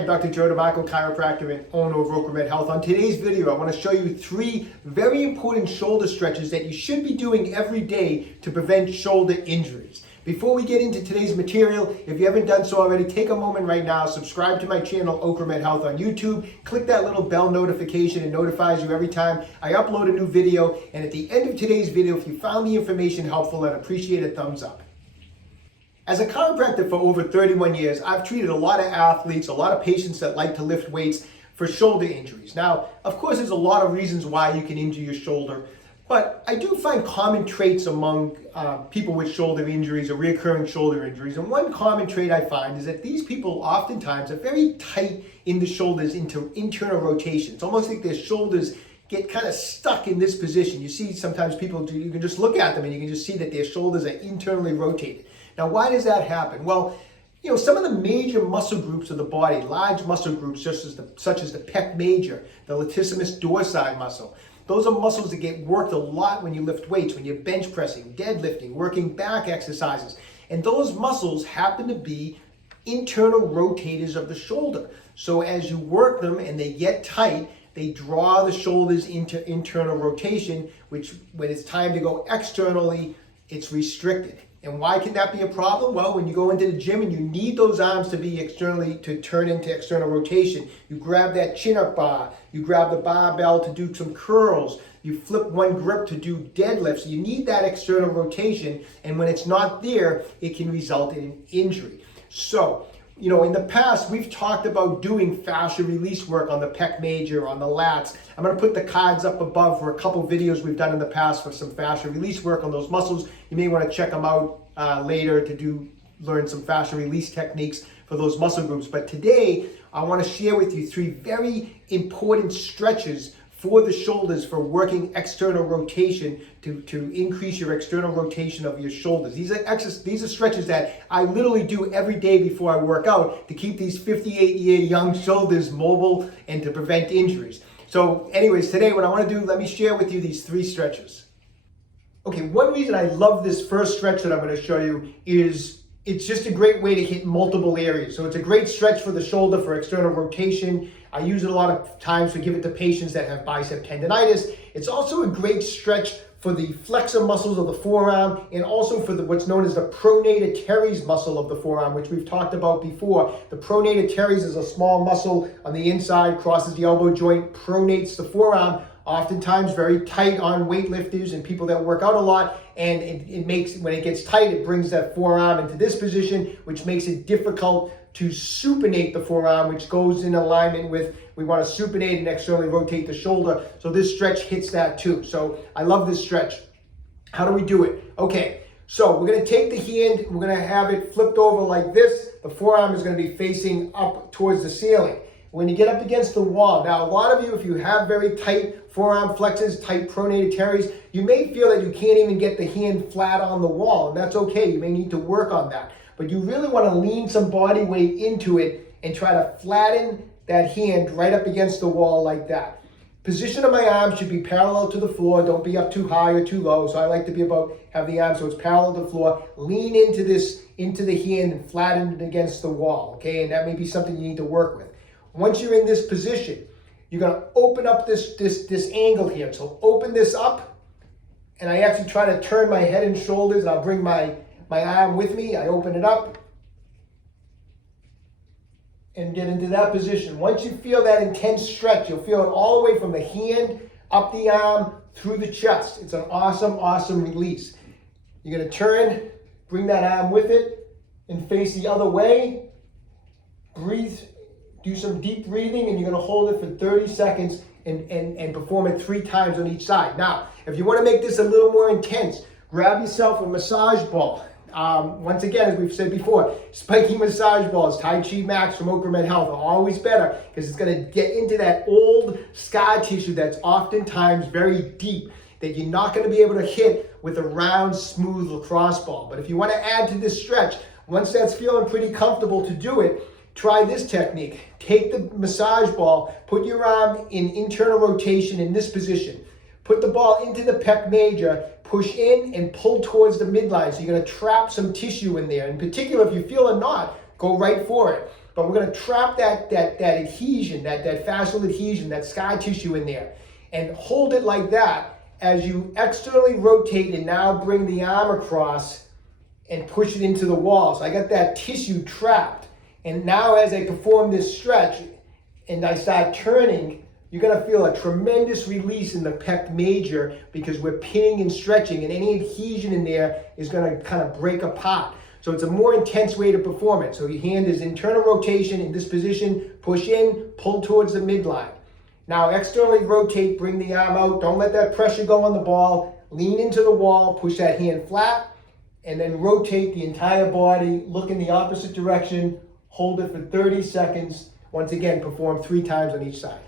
I'm Dr. DeMarco, chiropractor and owner of OcraMed Health. On today's video, I want to show you 3 very important shoulder stretches that you should be doing every day to prevent shoulder injuries. Before we get into today's material, if you haven't done so already, take a moment right now, subscribe to my channel, OcraMed Health on YouTube, click that little bell notification. It notifies you every time I upload a new video. And at the end of today's video, if you found the information helpful, I'd appreciate a thumbs up. As a chiropractor for over 31 years, I've treated a lot of athletes, a lot of patients that like to lift weights for shoulder injuries. Now, of course, there's a lot of reasons why you can injure your shoulder, but I do find common traits among people with shoulder injuries or recurring shoulder injuries. And one common trait I find is that these people oftentimes are very tight in the shoulders into internal rotation. It's almost like their shoulders get kind of stuck in this position. You see sometimes people, you can just look at them and you can just see that their shoulders are internally rotated. Now, why does that happen? Well, some of the major muscle groups of the body, large muscle groups such as the pec major, the latissimus dorsi muscle, those are muscles that get worked a lot when you lift weights, when you're bench pressing, deadlifting, working back exercises. And those muscles happen to be internal rotators of the shoulder. So as you work them and they get tight, they draw the shoulders into internal rotation, which when it's time to go externally, it's restricted. And why can that be a problem? Well, when you go into the gym and you need those arms to be to turn into external rotation, you grab that chin-up bar, you grab the barbell to do some curls, you flip one grip to do deadlifts. You need that external rotation, and when it's not there, it can result in an injury. So, in the past, we've talked about doing fascial release work on the pec major, on the lats. I'm going to put the cards up above for a couple videos we've done in the past for some fascial release work on those muscles. You may want to check them out later to learn some fascial release techniques for those muscle groups. But today, I want to share with you 3 very important stretches for the shoulders for working external rotation to increase your external rotation of your shoulders. These are stretches that I literally do every day before I work out to keep these 58-year young shoulders mobile and to prevent injuries. So anyways, today what I want to do, let me share with you these 3 stretches. Okay, one reason I love this first stretch that I'm going to show you is it's just a great way to hit multiple areas. So it's a great stretch for the shoulder for external rotation. I use it a lot of times to give it to patients that have bicep tendonitis. It's also a great stretch for the flexor muscles of the forearm and also for what's known as the pronator teres muscle of the forearm, which we've talked about before. The pronator teres is a small muscle on the inside, crosses the elbow joint, pronates the forearm, oftentimes very tight on weightlifters and people that work out a lot. And it makes, when it gets tight, it brings that forearm into this position, which makes it difficult to supinate the forearm, which goes in alignment with, we want to supinate and externally rotate the shoulder. So this stretch hits that too. So I love this stretch. How do we do it? Okay, so we're going to take the hand, we're going to have it flipped over like this. The forearm is going to be facing up towards the ceiling. When you get up against the wall, now a lot of you, if you have very tight forearm flexors, tight pronator teres, you may feel that you can't even get the hand flat on the wall, and that's okay. You may need to work on that. But you really want to lean some body weight into it and try to flatten that hand right up against the wall like that. Position of my arms should be parallel to the floor. Don't be up too high or too low. So I like to have the arms so it's parallel to the floor. Lean into the hand and flatten it against the wall, okay? And that may be something you need to work with. Once you're in this position, you're going to open up this angle here. So open this up, and I actually try to turn my head and shoulders, and I'll bring my arm with me. I open it up and get into that position. Once you feel that intense stretch, you'll feel it all the way from the hand, up the arm, through the chest. It's an awesome, awesome release. You're going to turn, bring that arm with it, and face the other way. Breathe. Do some deep breathing, and you're going to hold it for 30 seconds and perform it 3 times on each side. Now, if you want to make this a little more intense, grab yourself a massage ball. Once again, as we've said before, spiky massage balls, Tai Chi Max from OcraMed Health are always better because it's going to get into that old scar tissue that's oftentimes very deep that you're not going to be able to hit with a round, smooth lacrosse ball. But if you want to add to this stretch, once that's feeling pretty comfortable to do it, try this technique. Take the massage ball, put your arm in internal rotation in this position. Put the ball into the pec major, push in and pull towards the midline. So you're going to trap some tissue in there. In particular, if you feel a knot, go right for it. but we're going to trap that adhesion, that fascial adhesion, that scar tissue in there, and hold it like that as you externally rotate and now bring the arm across and push it into the wall. So I got that tissue trapped. And now as I perform this stretch and I start turning, you're gonna feel a tremendous release in the pec major because we're pinning and stretching, and any adhesion in there is gonna kind of break apart. So it's a more intense way to perform it. So your hand is internal rotation in this position, push in, pull towards the midline. Now externally rotate, bring the arm out, don't let that pressure go on the ball, lean into the wall, push that hand flat, and then rotate the entire body, look in the opposite direction, hold it for 30 seconds. Once again, perform 3 times on each side.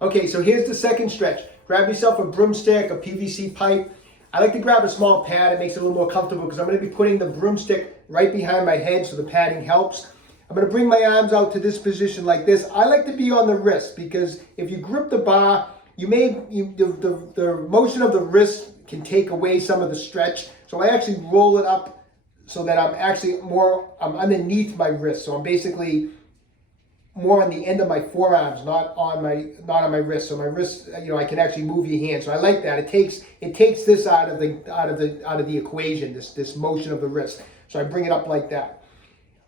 Okay, so here's the second stretch. Grab yourself a broomstick, a PVC pipe. I like to grab a small pad. It makes it a little more comfortable because I'm going to be putting the broomstick right behind my head, so the padding helps. I'm going to bring my arms out to this position like this. I like to be on the wrist because if you grip the bar, the motion of the wrist can take away some of the stretch. So I actually roll it up so that I'm underneath my wrist. So I'm basically more on the end of my forearms, not on my wrist. So my wrist, I can actually move your hand. So I like that. It takes this out of the equation, this motion of the wrist. So I bring it up like that.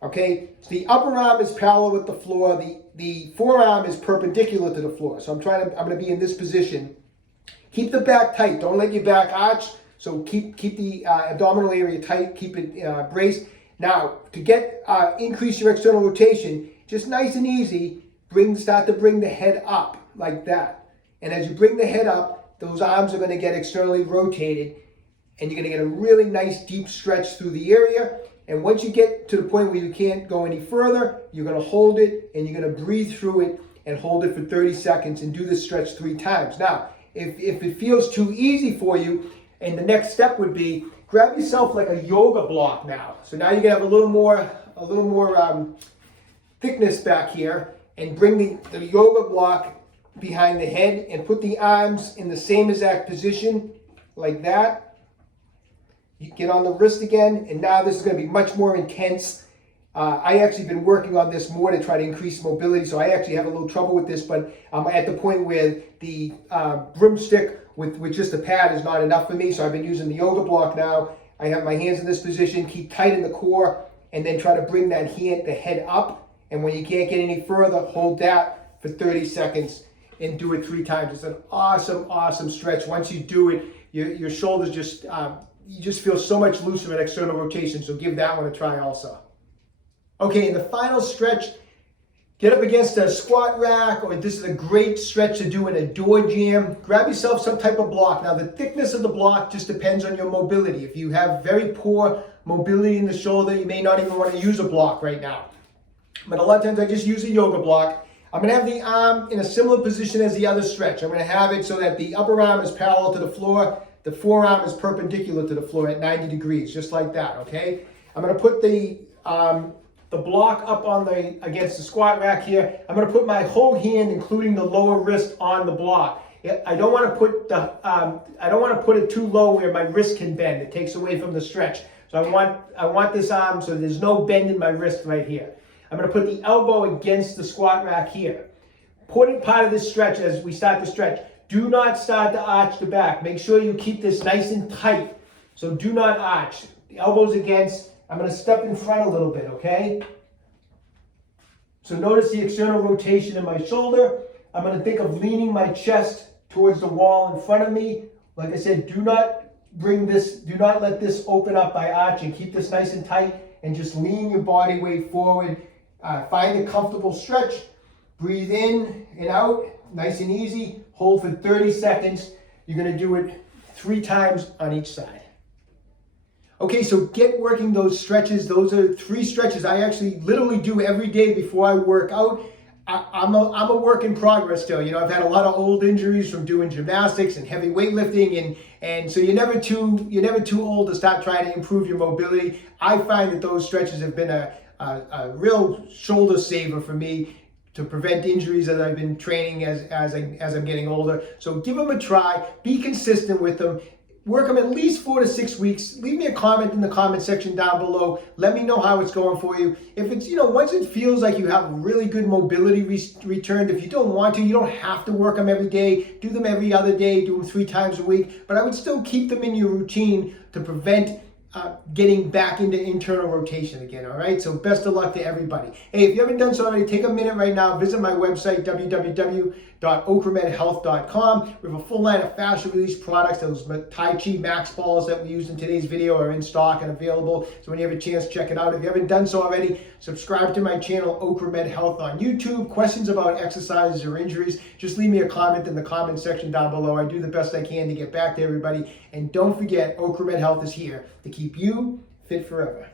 Okay, so the upper arm is parallel with the floor. The forearm is perpendicular to the floor. So I'm going to be in this position. Keep the back tight. Don't let your back arch. So keep the abdominal area tight. Keep it braced. Now, to increase your external rotation, just nice and easy, start to bring the head up like that. And as you bring the head up, those arms are going to get externally rotated, and you're going to get a really nice deep stretch through the area. And once you get to the point where you can't go any further, you're going to hold it and you're going to breathe through it and hold it for 30 seconds and do this stretch 3 times. Now, if it feels too easy for you, and the next step would be grab yourself like a yoga block now. So now you're going to have a little more thickness back here, and bring the yoga block behind the head and put the arms in the same exact position like that. You get on the wrist again, and now this is going to be much more intense. I actually been working on this more to try to increase mobility, so I actually have a little trouble with this, but I'm at the point where the broomstick with just a pad is not enough for me, so I've been using the yoga block now. I have my hands in this position, keep tight in the core, and then try to bring the head up. And when you can't get any further, hold that for 30 seconds and do it 3 times. It's an awesome, awesome stretch. Once you do it, your shoulders you just feel so much looser in external rotation. So give that one a try also. Okay, in the final stretch, get up against a squat rack, or this is a great stretch to do in a door jam. Grab yourself some type of block. Now, the thickness of the block just depends on your mobility. If you have very poor mobility in the shoulder, you may not even want to use a block right now. But a lot of times I just use a yoga block. I'm going to have the arm in a similar position as the other stretch. I'm going to have it so that the upper arm is parallel to the floor. The forearm is perpendicular to the floor at 90 degrees, just like that, okay? I'm going to put the block up against the squat rack here. I'm going to put my whole hand, including the lower wrist, on the block. I don't want to put it too low where my wrist can bend. It takes away from the stretch. So I want this arm so there's no bend in my wrist right here. I'm going to put the elbow against the squat rack here. Important part of this stretch as we start the stretch, do not start to arch the back. Make sure you keep this nice and tight. So do not arch. The elbow's against. I'm going to step in front a little bit, okay? So notice the external rotation in my shoulder. I'm going to think of leaning my chest towards the wall in front of me. Like I said, do not let this open up by arching. Keep this nice and tight and just lean your body weight forward. Find a comfortable stretch. Breathe in and out, nice and easy. Hold for 30 seconds. You're going to do it 3 times on each side. Okay, so get working those stretches. Those are 3 stretches I actually literally do every day before I work out. I'm a work in progress still. I've had a lot of old injuries from doing gymnastics and heavy weightlifting, and so you're never too old to start trying to improve your mobility. I find that those stretches have been a real shoulder saver for me to prevent injuries as I've been training as I'm getting older. So give them a try. Be consistent with them. work them at least 4 to 6 weeks. Leave me a comment in the comment section down below. Let me know how it's going for you. If it's, once it feels like you have really good mobility returned, if you don't want to, you don't have to work them every day. Do them every other day, do them 3 times a week, but I would still keep them in your routine to prevent getting back into internal rotation again, all right? So best of luck to everybody. Hey, if you haven't done so already, take a minute right now, visit my website, www.OcraMedHealth.com. We have a full line of fascial release products. Those Tai Chi Max balls that we used in today's video are in stock and available. So when you have a chance, check it out. If you haven't done so already, subscribe to my channel, OcraMed Health on YouTube. Questions about exercises or injuries, just leave me a comment in the comment section down below. I do the best I can to get back to everybody. And don't forget, OcraMed Health is here to keep you fit forever.